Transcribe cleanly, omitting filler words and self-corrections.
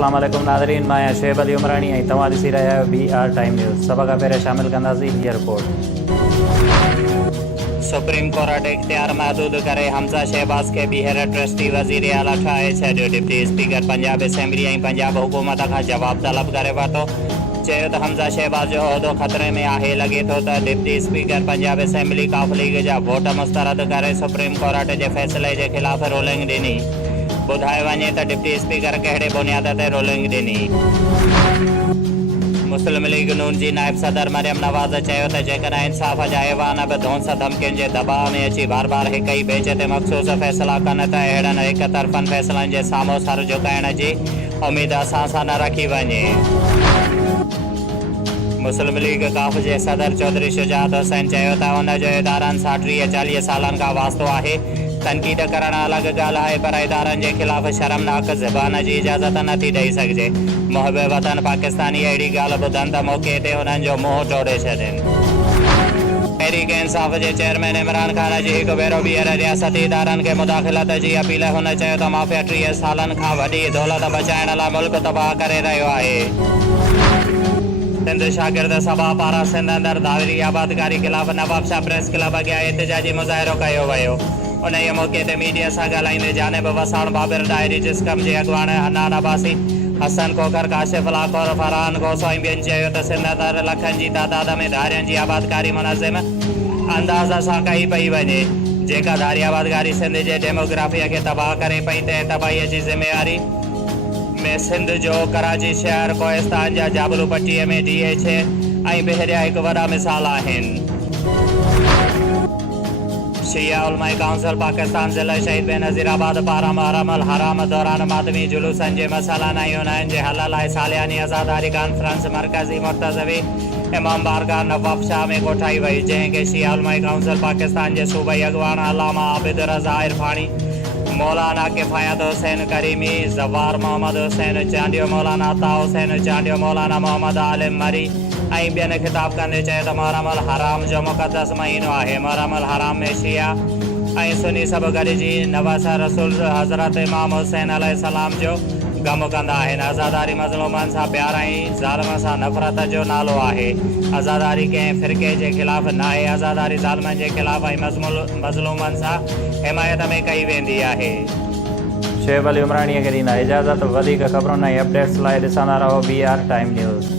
अस्सलाम वालेकुम नाज़रीन, मैं शुएब अली उमरानी ऐं तव्हां ॾिसी रहिया आहियो BR टाइम न्यूज़। सभ खां पहिरियों शामिल कंदासीं हीअ रिपोर्ट। सुप्रीम कोर्ट इख्तियार महदूद करे हमज़ा शहबाज़ खे ॿीहर ट्रस्टी वज़ीर आला ठाहे छॾियो। डिप्टी स्पीकर पंजाब असेंबली ऐं पंजाब हुकूमत खां जवाब तलब करे वरितो। चयो त हमज़ा शहबाज़ जो उहिदो ख़तरे में आहे। लॻे थो त डिप्टी स्पीकर पंजाब असेंबली काफ लीग जा वोट मुस्तरद करे सुप्रीम कोर्ट जे फ़ैसिले जे ख़िलाफ़ रोलिंग ॾिनी। ॿुधायो वञे त डिप्टी स्पीकर कहिड़े बुनियाद ते रोलिंग ॾिनी। मुस्लिम लीग नून जी नायब सदर मरियम नवाज़ चयो त जेकॾहिं इंसाफ़ जा ऐवान बि धौंस धमकियुनि जे दबाव में अची बार बार हिक ई बेच ते मख़सूस फ़ैसिला कनि त अहिड़नि हिक तरफ़नि फ़ैसिलनि जे साम्हूं सर झुकाइण जी उमेद असां सां न रखी वञे। मुस्लिम लीग काफ जे सदर चौधरी शुजात हुसैन चयो त उन जो इदारनि सां 30-40 सालनि खां वास्तो आहे। तनक़ीद करणु अलॻि ॻाल्हि आहे, पर इदारनि जे ख़िलाफ़ शर्मनाक ज़बान जी इजाज़त नथी ॾेई सघिजे। मुहिब वतन पाकिस्तानी अहिड़ी ॻाल्हि ॿुधनि त मौक़े ते उन्हनि जो मुंहुं टोड़े छॾनि। तहरीक इंसाफ़ जे चेयरमैन इमरान ख़ान जी हिकु भेरो ॿीहर रियासती इदारनि खे मुदाख़िलत जी अपील। हुन चयो त माफ़िया 30 सालनि खां वॾी दौलत बचाइण लाइ मुल्क तबाह करे रहियो आहे। सिंध शागिर्द सभा पारां सिंध अंदरि दावरी आबादकारी ख़िलाफ़ नवाब शाह प्रेस क्लब अॻियां एहतिजाजी मुज़ाहिरो कयो वियो। उन ई मौक़े ते मीडिया सां ॻाल्हाईंदे जानिब वसाण बाबिर डायरी जिस्कम जे अॻवान हनान अब्बासी, हसन खोखर, काशिफ लाखोर, फरहान गोसो ऐं ॿियनि चयो त सिंध अंदरि लखनि जी तादाद में धारियुनि जी आबादकारी मुनज़िम अंदाज़ सां कई पई वञे। जेका धारी आबादकारी सिंध जे डेमोग्राफीअ खे तबाह करे पई, तंहिं तबाहीअ जी ज़िमेवारी में सिंध जो कराची शहर, कोहिस्तान जा जाबलू पट्टीअ में DH ऐं बहरिया हिकु वॾा मिसाल आहिनि। शिया उलमाए काउंसिल पाकिस्तान ज़िला शहीद बेनज़ीराबाद पारां मुहर्रम अल हराम दौरान मातमी जुलूसनि जे मसइलनि ऐं उन्हनि जे हल लाइ सालियानी आज़ादारी कॉन्फ्रेंस मरकज़ी मुर्तज़वी इमाम बारगाह नवाब शाह में कोठाई वई, जंहिंखे शिया उलमाए काउंसिल पाकिस्तान जे सूबाई अॻवान अलामा आबिद रज़ा इरफानी, मौलाना किफ़ायत हुसैन करीमी, ज़वार मोहम्मद हुसैन चांडियो, मौलाना अता हुसैन चांडियो, मौलाना मोहम्मद आलिम मरी ऐं ॿियनि ख़िताब कंदे चयो त मुहर्रम अल हराम जो मुक़दस महीनो आहे। मुहर्रम अल हराम में शिया ऐं सुन्नी सभु गॾिजी नवाज़ रसूल हज़रत इमाम हुसैन अलैहिस्सलाम जो ग़म कंदा आहिनि। आज़ादारी मज़लूमनि सां प्यार ऐं ज़ालिम सां नफ़रत जो नालो आहे। आज़ादारी कंहिं फ़िरक़े जे ख़िलाफ़ न आहे। आज़ादारी ज़ालिमनि जे ख़िलाफ़ ऐं मज़लूमनि सां हिमायत में कई वेंदी आहे। शुएब अली उमराणीअ खे ॾींदा इजाज़त। वधीक ख़बरुनि ऐं अपडेट्स लाइ ॾिसंदा रहो BR टाइम न्यूज़।